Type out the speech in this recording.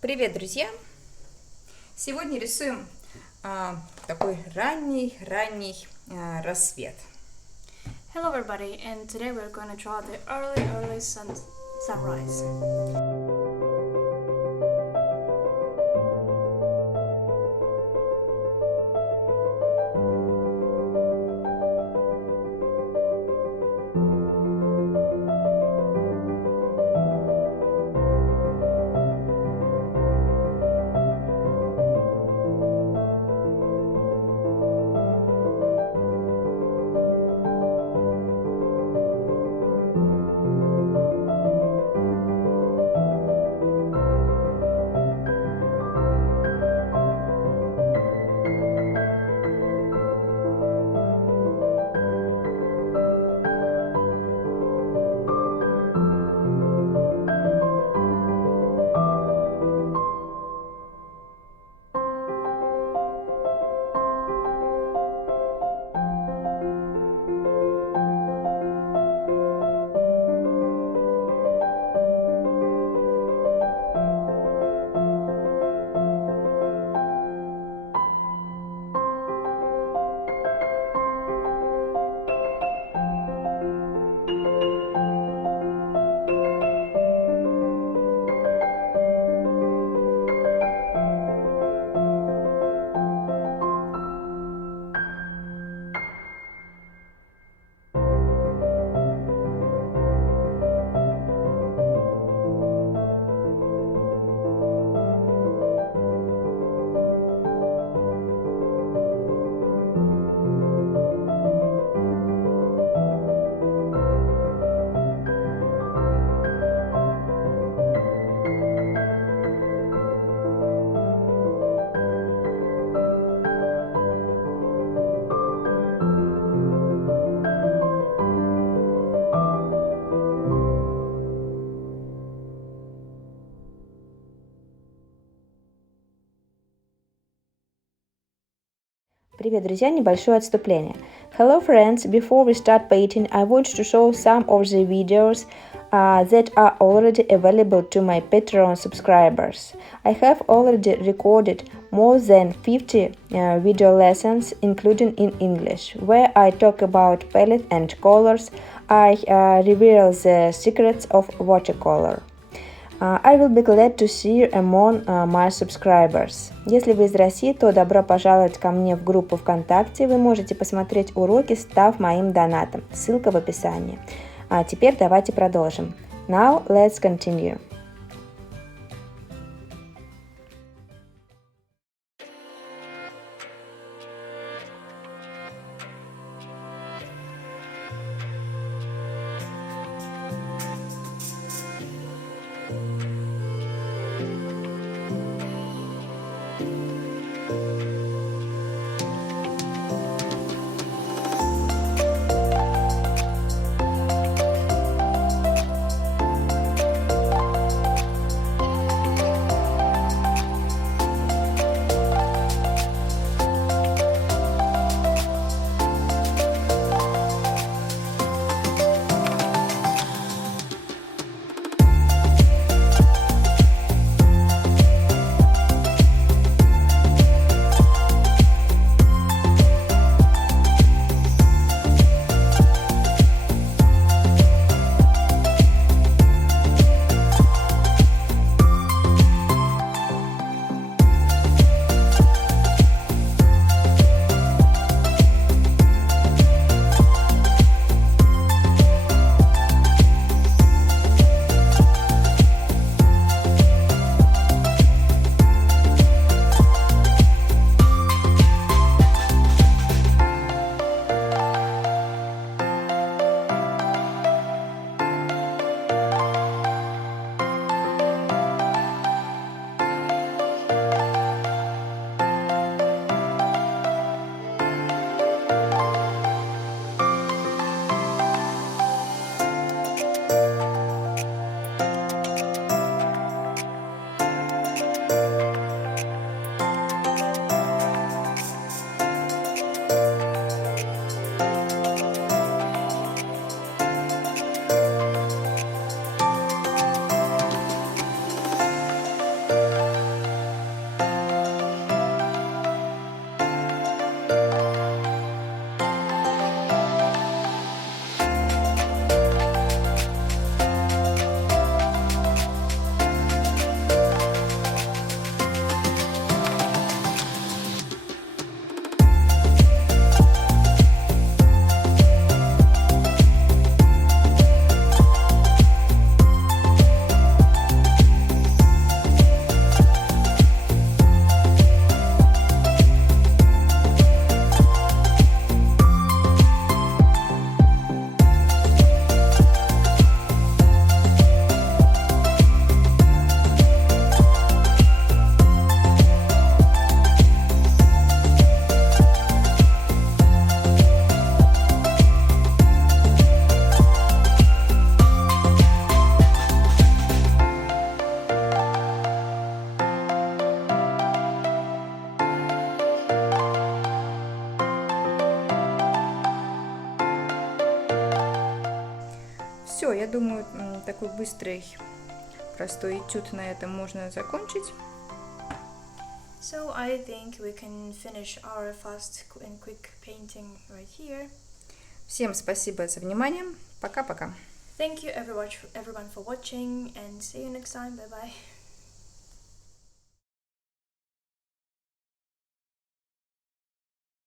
Привет, друзья! Сегодня рисуем такой ранний рассвет. Hello everybody, and today we're going to draw the early sunrise. Привет, друзья! Небольшое отступление. Hello, friends! Before we start painting, I want to show some of the videos that are already available to my Patreon subscribers. I have already recorded more than 50 video lessons, including in English, where I talk about palette and colors. I reveal the secrets of watercolor. I will be glad to see you among my subscribers. Если вы из России, то добро пожаловать ко мне в группу ВКонтакте. Вы можете посмотреть уроки, став моим донатом. Ссылка в описании. А теперь давайте продолжим. Now let's continue. я думаю, такой быстрый, простой этюд на этом можно закончить. So I think we can finish our fast and quick painting right here. Всем спасибо за внимание. Пока-пока. Thank you everyone for watching and see you next time. Bye bye.